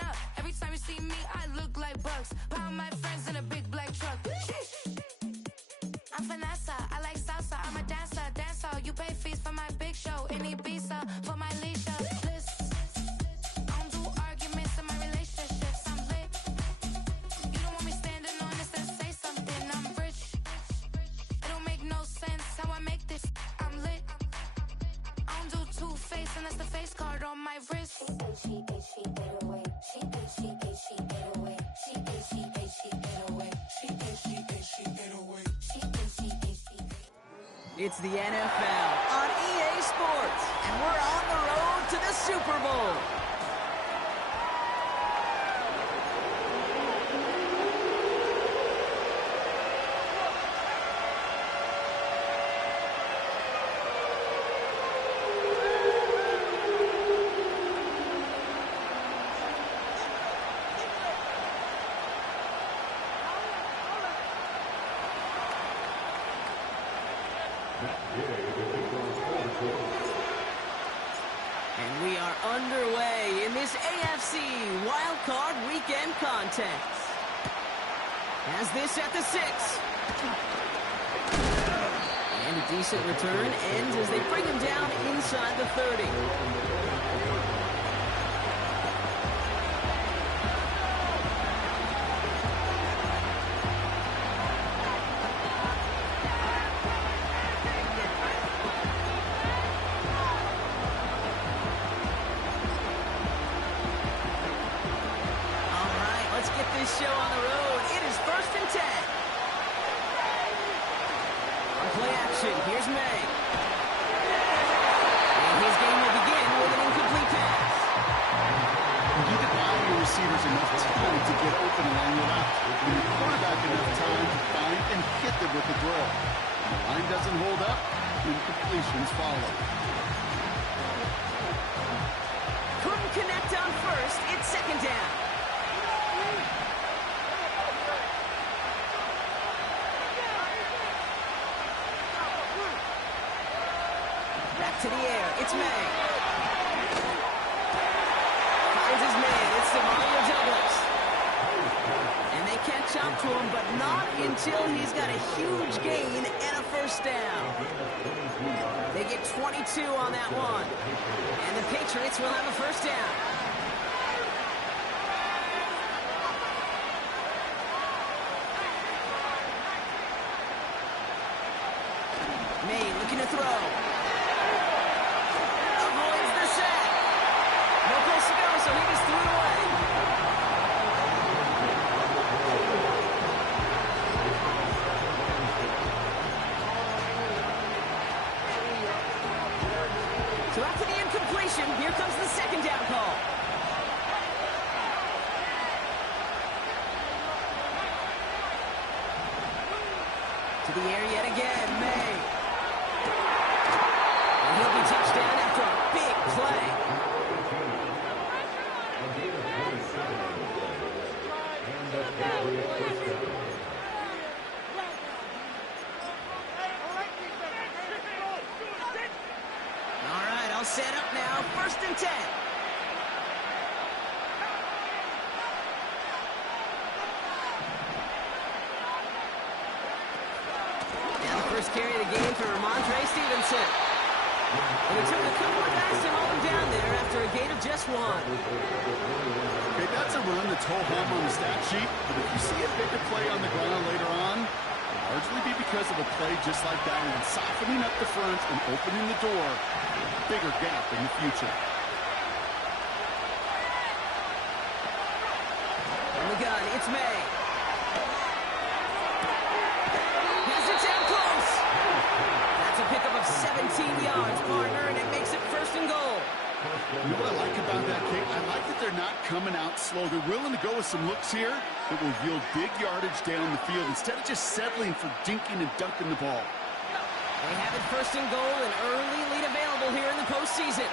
up. Every time you see me, I look like Bugs. Pound my friends in a big black truck. I'm Vanessa, I like salsa. I'm a dancer, dancer. You pay fees for my big show in Ibiza for my leisure. Listen, I don't do arguments in my relationships. I'm lit. You don't want me standing on this and say something. I'm rich. It don't make no sense how I make this. I'm lit. I don't do two-face and that's the face card on my wrist. She ate away. She ate away. She ate away. She ate away. It's the NFL on EA Sports, and we're on the road to the Super Bowl. And we are underway in this AFC wildcard weekend contest. Has this at the 6. And a decent return ends as they bring him down inside the 30. This show on the road. It is 1st and 10. On play action, here's May. And his game will begin with an incomplete pass. You need to buy your receivers enough time to get open along the left. Give your quarterback enough time to find and hit them with the throw. When the line doesn't hold up, incompletions follow. Couldn't connect on first. It's 2nd down. To the air, it's May. Finds his man, it's Mario Douglas. And they catch up to him, but not until he's got a huge gain and a 1st down. They get 22 on that one. And the Patriots will have a 1st down. May looking to throw. So he just threw it away. So after the incompletion, here comes the 2nd down call. To the air yet again, May. And he'll be touchdown after a big play. All right, I'll set up now. 1st and 10. Now the first carry of the game for Ramondre Stevenson. And it took a couple of guys to hold him down there after a gain of just 1. Okay, that's a run that's ho-hum on the stat sheet, but if you see a bigger play on the ground later on, it'll largely be because of a play just like that one, softening up the front and opening the door for a bigger gap in the future. On the gun, it's May. Has it down close. That's a pickup of 17 yards, partner, and it makes it 1st and goal. You know what I like about that, Kate? I like that they're not coming out slow. They're willing to go with some looks here that will yield big yardage down the field instead of just settling for dinking and dunking the ball. They have it 1st and goal, an early lead available here in the postseason.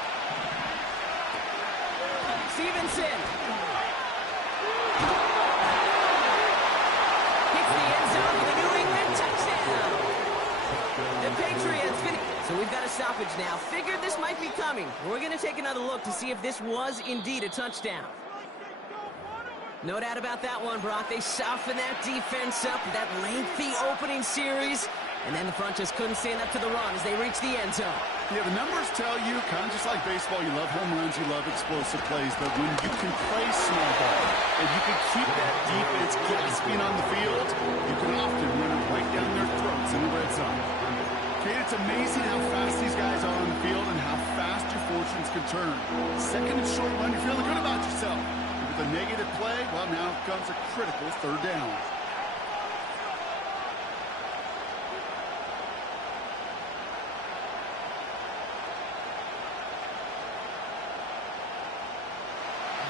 Stevenson. Hits the end zone for the New England touchdown. The Patriots finish. So we've got a stoppage now. Figured this might be coming. We're going to take another look to see if this was indeed a touchdown. No doubt about that one, Brock. They softened that defense up with that lengthy opening series, and then the front just couldn't stand up to the run as they reached the end zone. Yeah, the numbers tell you, kind of just like baseball, you love home runs, you love explosive plays, but when you can play small ball and you can keep that defense gasping on the field, you can often run it right down their throats in the red zone. Okay, it's amazing how fast these guys are on the field and how fast your fortunes can turn. Second and short run, you're feeling good about yourself. With a negative play, well, now comes a critical third down.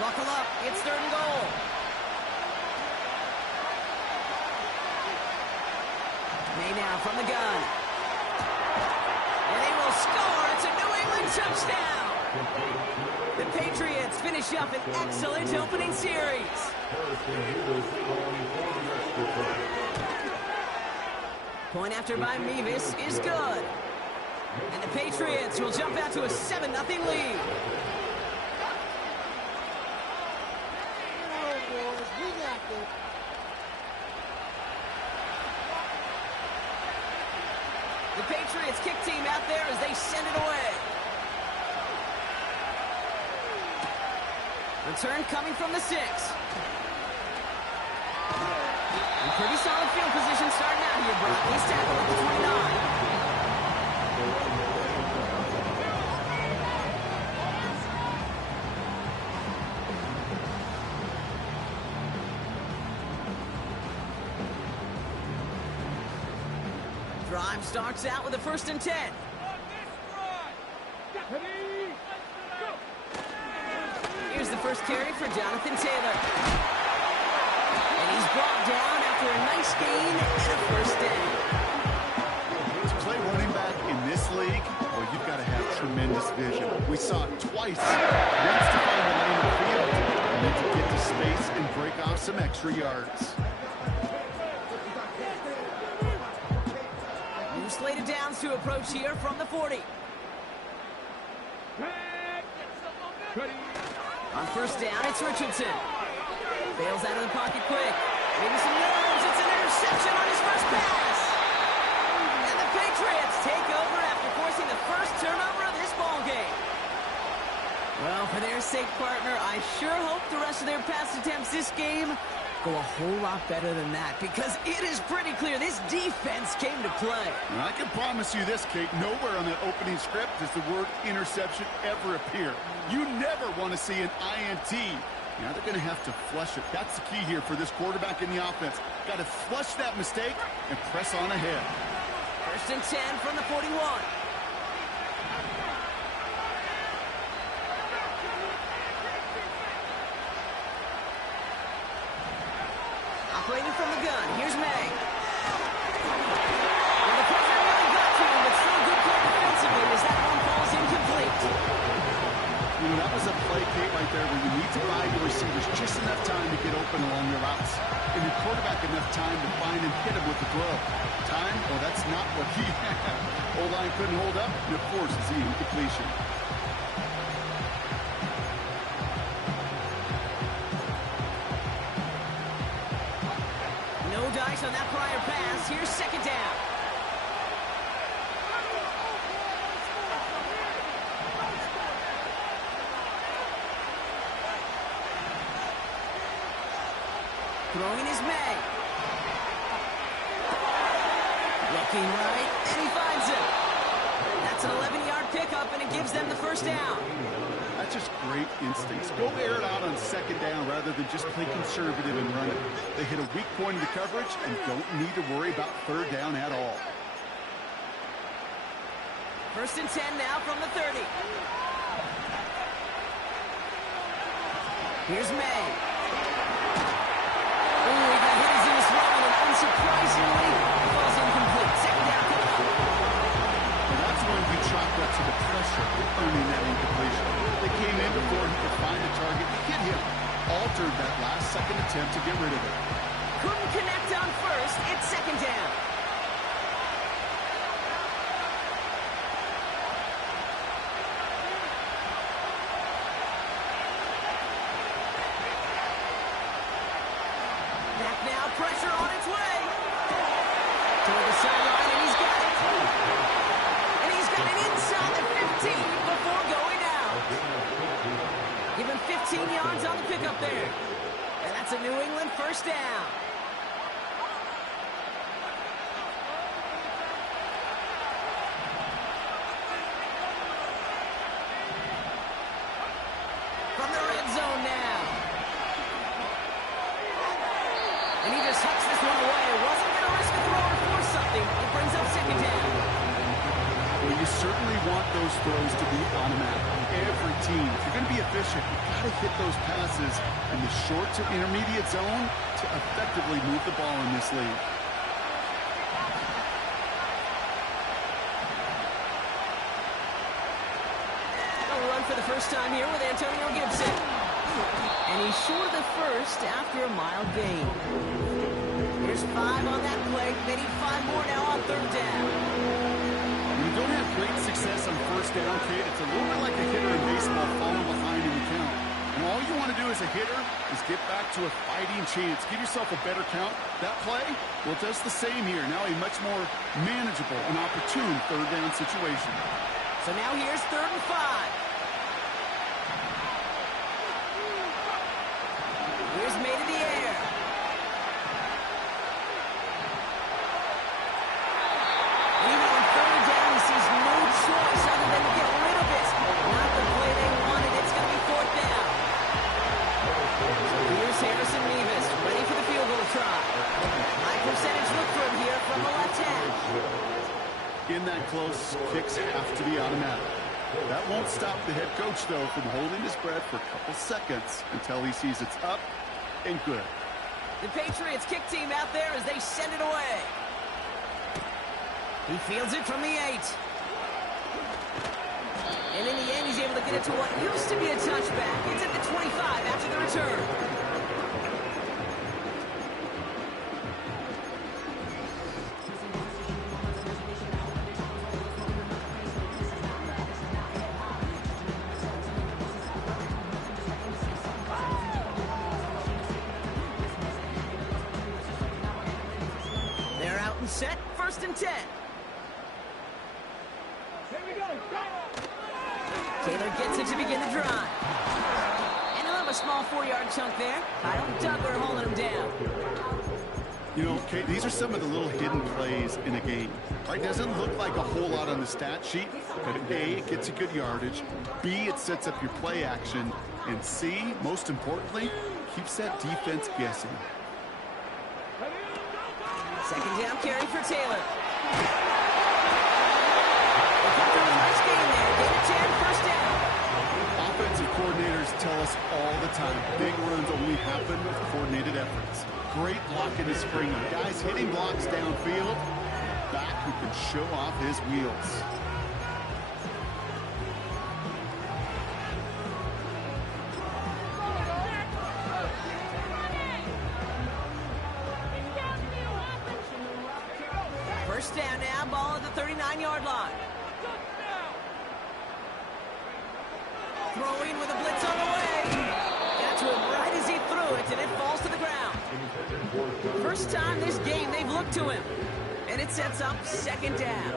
Buckle up. It's third and goal. May now from the gun. And they will score. It's a New England touchdown. The Patriots finish up an excellent opening series. Point after by Mevis is good. And the Patriots will jump out to a 7-0 lead. The Patriots kick team out there as they send it away. Return coming from the 6. And pretty solid field position starting out here, Brock. He's tackled at the 29. Drive starts out with a 1st and 10. Here's the first carry for Jonathan Taylor. And he's brought down after a nice gain and a 1st down. To play running back in this league, well, you've got to have tremendous vision. We saw it twice. Once to find the lane of the field, and then to get to space and break off some extra yards. Slated downs to approach here from the 40. On 1st down, it's Richardson. Bails out of the pocket quick. Maybe some yards. It's an interception on his first pass. And the Patriots take over after forcing the first turnover of this ballgame. Well, for their sake, partner, I sure hope the rest of their pass attempts this game go a whole lot better than that, because it is pretty clear this defense came to play. And I can promise you this, Kate, nowhere on that opening script does the word interception ever appear. You never want to see an INT. Now they're going to have to flush it. That's the key here for this quarterback in the offense. Got to flush that mistake and press on ahead. 1st and 10 from the 41. Operating from the gun, here's May. Well, the pressure really got to him, but still good play defensively as that one falls incomplete. You know, that was a play, Kate, right there where you need to buy your receivers just enough time to get open along your routes. And your quarterback enough time to find and hit him with the throw. Time? Well, that's not what he had. O-line couldn't hold up, and of course, it's the incompletion. No dice on that prior pass. Here's 2nd down. Throwing is May. Looking right, and he finds it. That's an 11-yard pickup, and it gives them the 1st down. That's just great instincts. Go air it out on 2nd down rather than just play conservative and run it. They hit a weak point in the coverage and don't need to worry about 3rd down at all. 1st and 10 now from the 30. Here's May. Ooh, he got hit as he was throwing, and unsurprisingly, it falls incomplete. 2nd down coming up. And that's when you chalk up to the pressure earning that incompletion. They came in before he could find the target, hit him, altered that last-second attempt to get rid of it. Couldn't connect on 1st. It's 2nd down. inside the 15 before going out. Give him 15 yards on the pickup there. And that's a New England first down. From the red zone now. And he just hucks this one away. Wasn't going to risk a throw or force something. It brings up second down. Well, you certainly want those throws to be automatic. Every team, if you're going to be efficient, you've got to hit those passes in the short to intermediate zone to effectively move the ball in this league. For the first time here with Antonio Gibson. And he's short of the first after a mild gain. Here's 5 on that play. They need 5 more now on third down. When you don't have great success on first down, kid, it's a little bit like a hitter in baseball falling behind in the count. And all you want to do as a hitter is get back to a fighting chance. Give yourself a better count. That play, well, it does the same here. Now a much more manageable and opportune third down situation. So now here's 3rd and 5. Here's made in the air. And even on third down, he sees no choice other than to get rid of it. Not the play they wanted. It's going to be 4th down. So here's Harrison Mevis, ready for the field goal try. High percentage look for him here from the left hand. In that close, kicks have to be automatic. That won't stop the head coach, though, from holding his breath for a couple seconds until he sees it's up and good. The Patriots kick team out there as they send it away. He fields it from the 8. And in the end, he's able to get it to what used to be a touchback. It's at the 25 after the return. Set, 1st and 10. Here we go. Taylor gets it to begin the drive. And he'll have a small 4-yard chunk there. Kyle Duggar holding him down. You know, Kate, these are some of the little hidden plays in a game. Right? Doesn't look like a whole lot on the stat sheet, but A, it gets you good yardage. B, it sets up your play action. And C, most importantly, keeps that defense guessing. Second down carry for Taylor. They come through a nice game there. Gain of 10, first down. Offensive coordinators tell us all the time, big runs only happen with coordinated efforts. Great block in the spring. Guys hitting blocks downfield. Back who can show off his wheels. First down now, ball at the 39-yard line. Throwing with a blitz on the way. Got to him right as he threw it, and it falls to the ground. First time this game they've looked to him. And it sets up second down.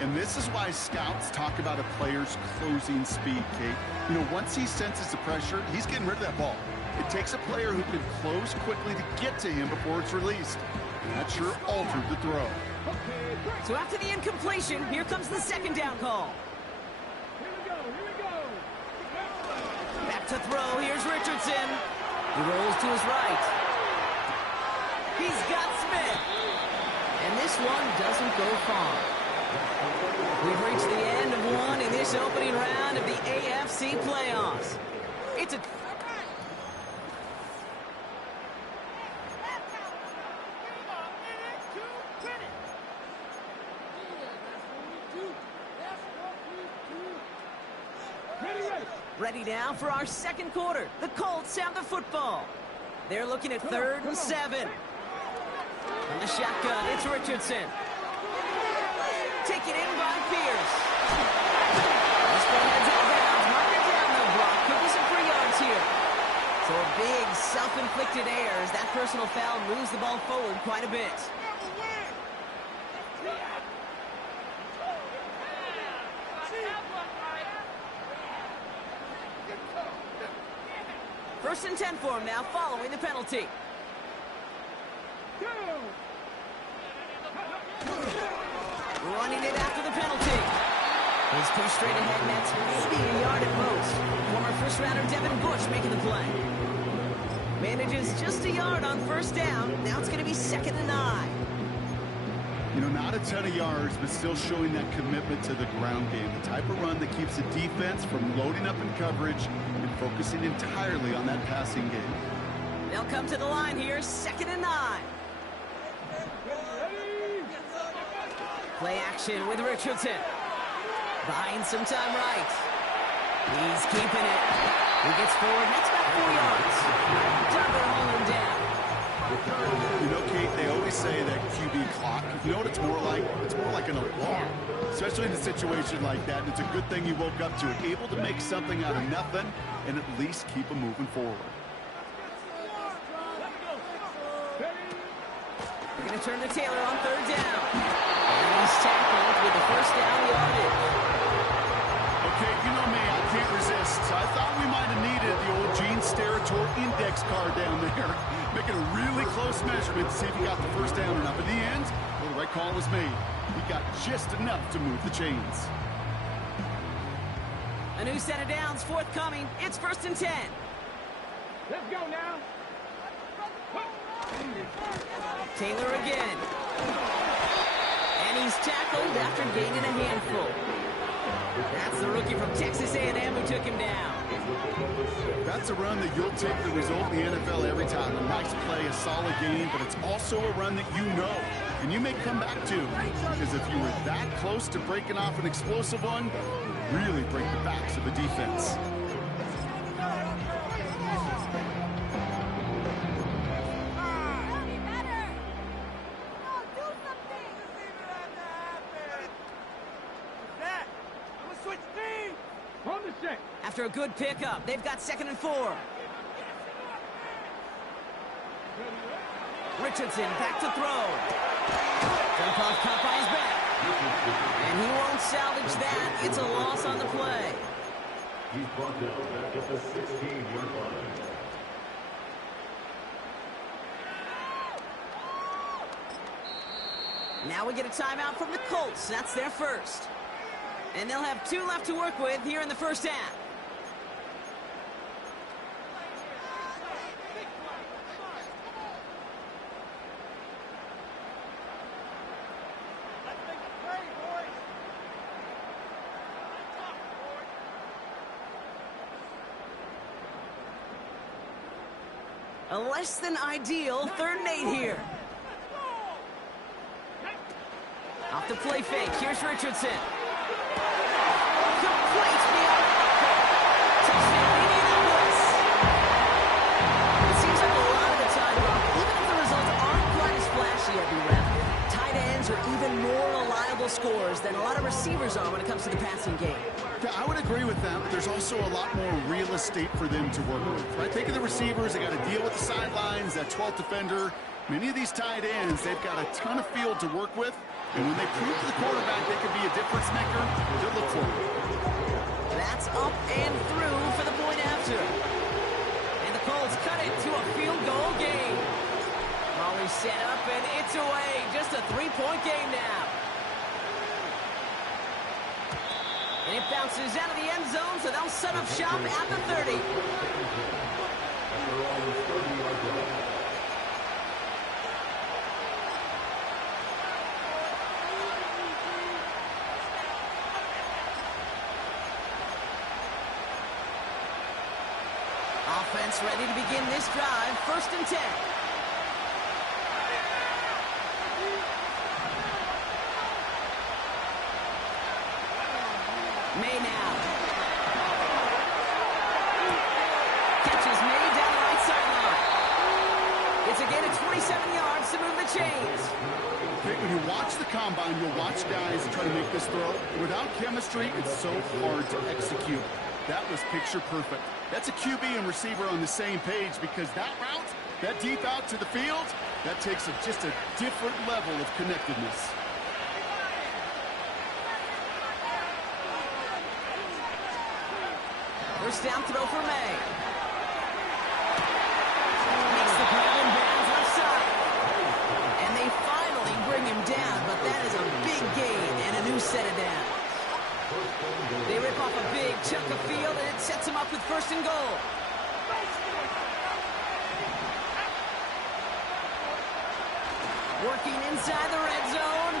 And this is why scouts talk about a player's closing speed, Kate. You know, once he senses the pressure, he's getting rid of that ball. It takes a player who can close quickly to get to him before it's released. That sure altered the throw. So after the incompletion, here comes the second down call. Back to throw. Here's Richardson. He rolls to his right. He's got Smith. And this one doesn't go far. We've reached the end of one in this opening round of the AFC playoffs. It's a... Ready now for our second quarter. The Colts have the football. They're looking at 3rd and 7. From the shotgun, it's Richardson. Taken in by Pierce. This ball heads out of bounds. Mark it down, no block. Could be some 3 yards here. So a big self-inflicted error as that personal foul moves the ball forward quite a bit. First and 10 for him now, following the penalty. Running it after the penalty. He's pushed straight ahead, and that's maybe a yard at most. Former first-rounder Devin Bush making the play. Manages just a yard on first down. Now it's going to be 2nd and 9. You know, not a ton of yards, but still showing that commitment to the ground game. The type of run that keeps the defense from loading up in coverage and focusing entirely on that passing game. They'll come to the line here, 2nd and 9. Play action with Richardson. Buying some time right. He's keeping it. He gets forward. That's about 4 yards. Duggar holding him down. You know, Kate, they always say that QB clock, you know what it's more like? It's more like an alarm, especially in a situation like that. And it's a good thing you woke up to it, able to make something out of nothing and at least keep them moving forward. We're going to turn to Taylor on 3rd down. And he's tackled with the first down yardage. Okay, you know me, I can't resist. I thought we might have needed the old Gene Steratore index card down there. Making a really close measurement to see if he got the first down or not. But in the end, well, the right call was made. He got just enough to move the chains. A new set of downs forthcoming. It's 1st and 10. Let's go now. Taylor again. And he's tackled after gaining a handful. That's the rookie from Texas A&M who took him down. That's a run that you'll take the result in the NFL every time. A nice play, a solid game, but it's also a run that you know and you may come back to. Because if you were that close to breaking off an explosive one, you really break the backs of the defense. After a good pickup, they've got 2nd and 4. Richardson back to throw. Jump off caught by his back. And he won't salvage that. It's a loss on the play. He's brought down back at the 16-yard line. Now we get a timeout from the Colts. That's their first. And they'll have 2 left to work with here in the first half. A less than ideal 3rd and 8 here. Off the play fake. Here's Richardson. Complete beyond marker. Touchdown Indianapolis. It seems like a lot of the time, even if the results aren't quite as flashy at the ref, tight ends are even more reliable scorers than a lot of receivers are when it comes to the passing game. Yeah, I would agree with that, but there's also a lot more real estate for them to work with, right? Think of the receivers. They got to deal with the sidelines, that 12th defender. Many of these tight ends, they've got a ton of field to work with, and when they prove to the quarterback they can be a difference maker, they'll look for it. That's up and through for the point after. And the Colts cut it to a field goal game. Molly set up, and it's away. Just a 3-point game now. And it bounces out of the end zone, so they'll set up shop at the 30. Offense ready to begin this drive. 1st and 10. May now. Catches May down the right sideline. It's a gain of 27 yards to move the chains. Okay, when you watch the combine, you'll watch guys try to make this throw. Without chemistry, it's so hard to execute. That was picture perfect. That's a QB and receiver on the same page because that route, that deep out to the field, that takes just a different level of connectedness. First down throw for May. gain and a new set of downs. They rip off a big chunk of field, and it sets them up with first and goal. Working inside the red zone.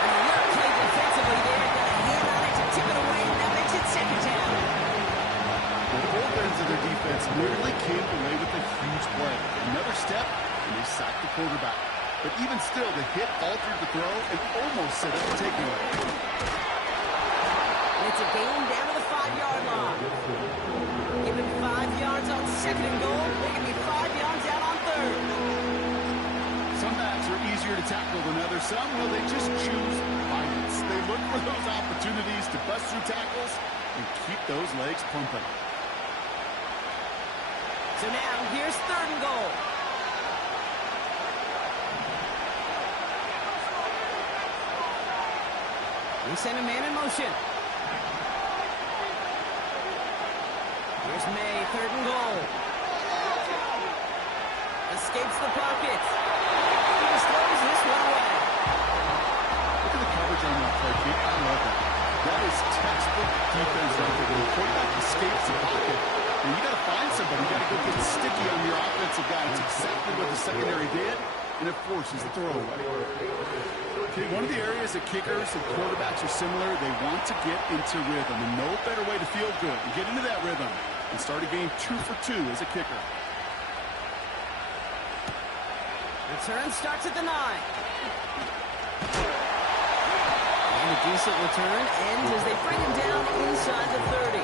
And a well played defensively there. Got a hand on it to tip it away, and that makes it second down. Both ends of their defense nearly came away with a huge play. Another step, and they sacked the quarterback. But even still, the hit altered the throw and almost set up the takeaway. And it's a gain down to the 5-yard line. Give him 5 yards on second and goal. They can be 5 yards out on third. Some backs are easier to tackle than others. Some, well, they just choose violence. They look for those opportunities to bust through tackles and keep those legs pumping. So now, here's third and goal. They send a man in motion. Here's May, third and goal. Escapes the pocket. He just throws this one away. Look at the coverage on that play, Pete. I love that. That is textbook defense right there. The quarterback escapes the pocket. And you got to find somebody. You got to go get sticky on your offensive guy. It's exactly what the secondary did, and it forces the throwaway. Okay, one of the areas that kickers and quarterbacks are similar, they want to get into rhythm, and no better way to feel good and get into that rhythm and start a game 2 for 2 as a kicker. Return starts at the 9. And a decent return ends as they bring him down inside the 30.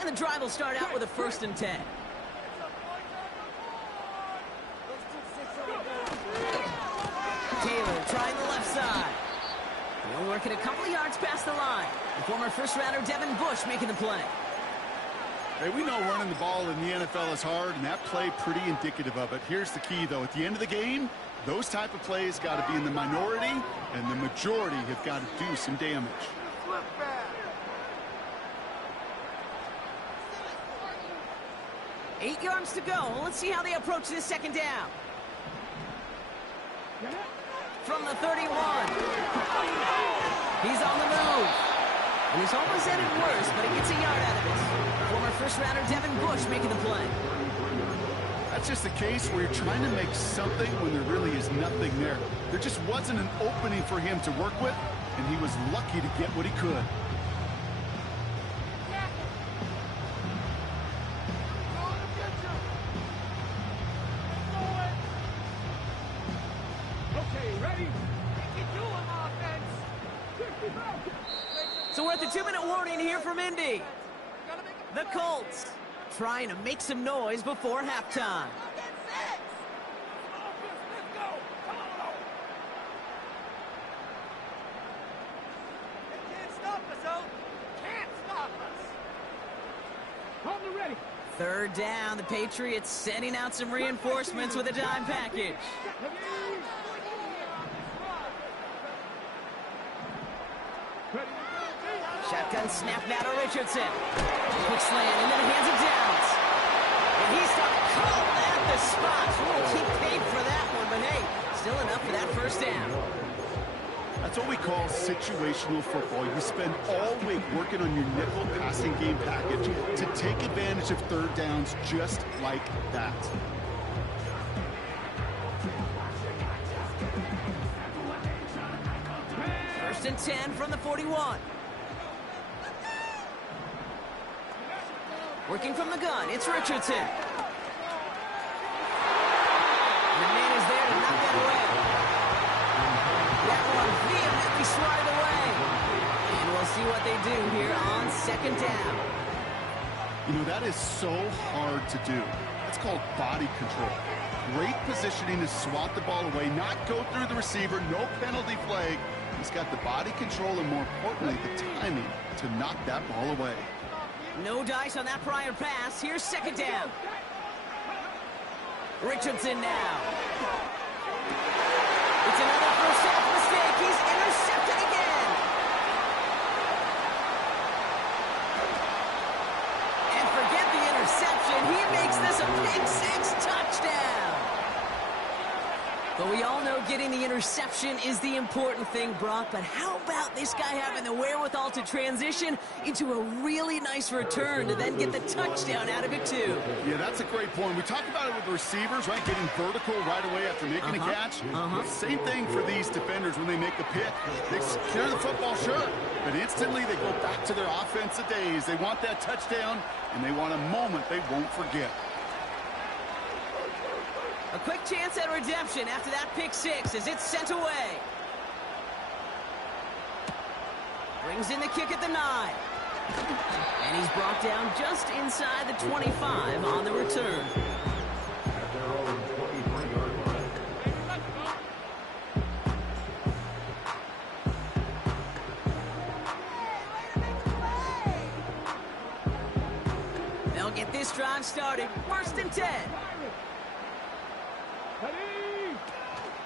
And the drive will start out with a 1st and 10. Taylor trying the left side. He'll work it a couple of yards past the line. The former first-rounder Devin Bush making the play. Hey, we know running the ball in the NFL is hard, and that play pretty indicative of it. Here's the key, though. At the end of the game, those type of plays got to be in the minority, and the majority have got to do some damage. 8 yards to go. Let's see how they approach this second down. From the 31. He's on the move. And he's almost ended worse, but he gets a yard out of it. Former first-rounder Devin Bush making the play. That's just a case where you're trying to make something when there really is nothing there. There just wasn't an opening for him to work with, and he was lucky to get what he could. So we're at the 2-minute warning here from Indy. The Colts trying to make some noise before halftime. Third down, the Patriots sending out some reinforcements with a dime package. Shotgun snap now to Richardson. Quick slant into the hands of Downs. And he's caught at the spot. Ooh, he paid for that one, but hey, still enough for that first down. That's what we call situational football. You spend all week working on your nickel passing game package to take advantage of third downs just like that. First and 10 from the 41. Working from the gun, it's Richardson. The man is there to knock that away. That one vehemently swatted away. And we'll see what they do here on second down. You know, that is so hard to do. That's called body control. great positioning to swat the ball away, not go through the receiver, no penalty flag. He's got the body control and, more importantly, the timing to knock that ball away. No dice on that prior pass. Here's second down. Richardson now. It's another first half mistake. He's intercepted again. And forget the interception. He makes this a pick six touchdown. But we all know getting the interception is the important thing, Brock. But how about this guy having the wherewithal to transition into a really nice return to then get the touchdown out of it, too? Yeah, that's a great point. We talk about it with the receivers, right? Getting vertical right away after making a catch. Same thing for these defenders when they make a pick. They secure the football, sure, but instantly they go back to their offensive days. They want that touchdown, and they want a moment they won't forget. A quick chance at redemption after that pick six as it's sent away. Brings in the kick at the 9. And he's brought down just inside the 25 on the return. At their own 23-yard line. They'll get this drive started. 1st and 10.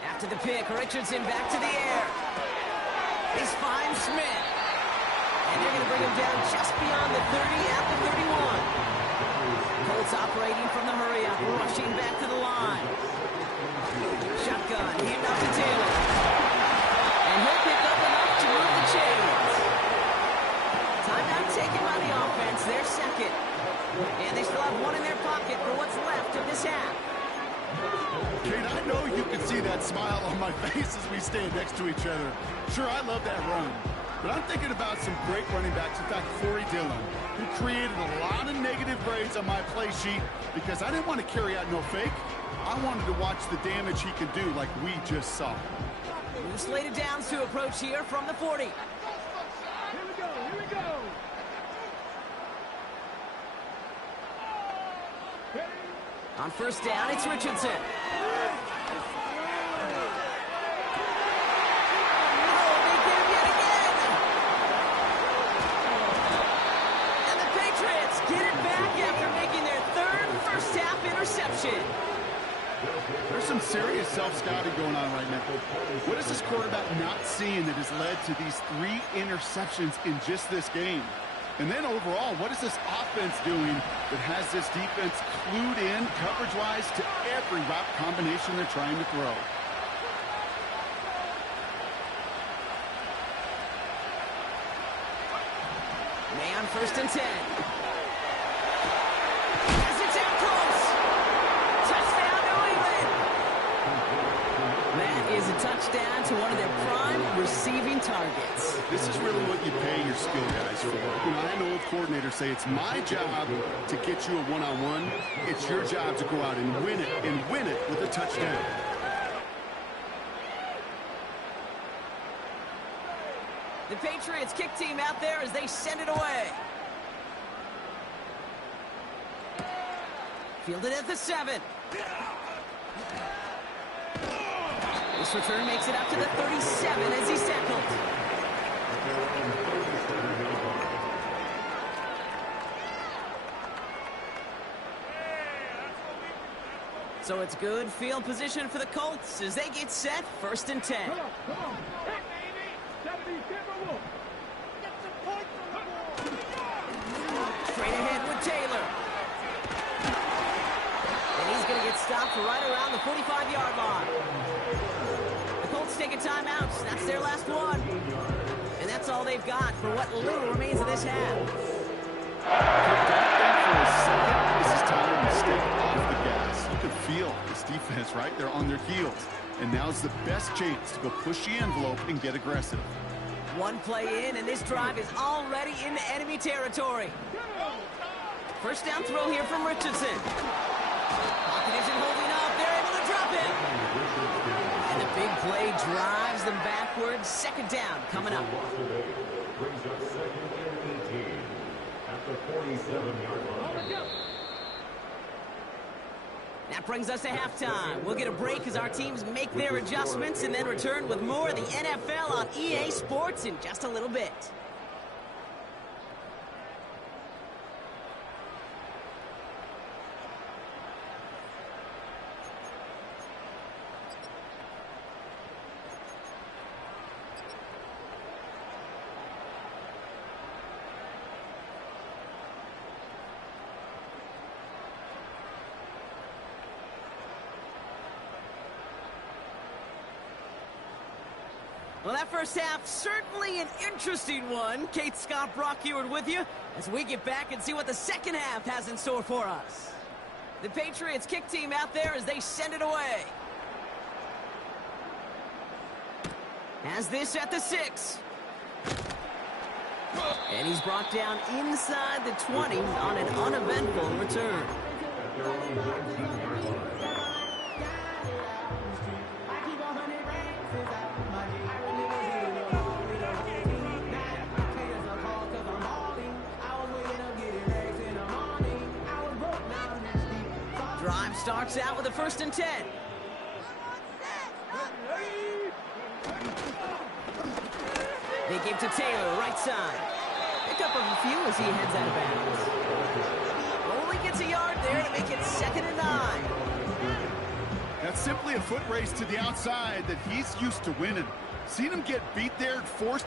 After the pick, Richardson back to the air. He's fine Smith. And they're going to bring him down just beyond the 30 at the 31. Colts operating from the hurry up, rushing back to the line. Shotgun, hand off to Taylor. And he'll pick up enough to move the chains. Timeout taken by the offense, their second. And they still have one in their pocket for what's left of this half. Kate, I know you can see that smile on my face as we stand next to each other. Sure, I love that run. But I'm thinking about some great running backs. In fact, Corey Dillon, who created a lot of negative grades on my play sheet because I didn't want to carry out no fake. I wanted to watch the damage he can do like we just saw. New slated downs to approach here from the 40. Here we go, here we go. On 1st down, it's Richardson. Interception. There's some serious self-scouting going on right now. What is this quarterback not seeing that has led to these 3 interceptions in just this game? And then overall, what is this offense doing that has this defense clued in coverage-wise to every route combination they're trying to throw? May on 1st and 10. Touchdown to one of their prime receiving targets. This is really what you pay your skill guys for. You know, I had an old coordinator say it's my job to get you a one-on-one. It's your job to go out and win it with a touchdown. The Patriots kick team out there as they send it away. Fielded at the 7. This return makes it up to the 37 as he's tackled. So it's good field position for the Colts as they get set 1st and 10. Come on. Hit, baby. 70, Timberwolf. Get some points on the board. Straight ahead with Taylor. And he's going to get stopped right around the 45-yard line. The Colts take a timeout. That's their last one. And that's all they've got for what little remains of this half. For a second, this is time to step off the gas. You can feel this defense right there on their heels. And now's the best chance to go push the envelope and get aggressive. One play in, and this drive is already into enemy territory. 1st down throw here from Richardson. Pocket isn't holding up. They're able to drop it. And the big play drives them backwards. 2nd down coming up. Brings up 2nd and 18 at the 47-yard line. That brings us to halftime. We'll get a break as our teams make their adjustments and then return with more of the NFL on EA Sports in just a little bit. Well, that first half, certainly an interesting one. Kate Scott Brock here with you as we get back and see what the second half has in store for us. The Patriots kick team out there as they send it away. Has this at the 6. And he's brought down inside the 20 on an uneventful return. Drive starts out with a 1st and 10. They give to Taylor, right side. Pick up a few as he heads out of bounds. Only gets a yard there to make it 2nd and 9. That's simply a foot race to the outside that he's used to winning. Seen him get beat there, forced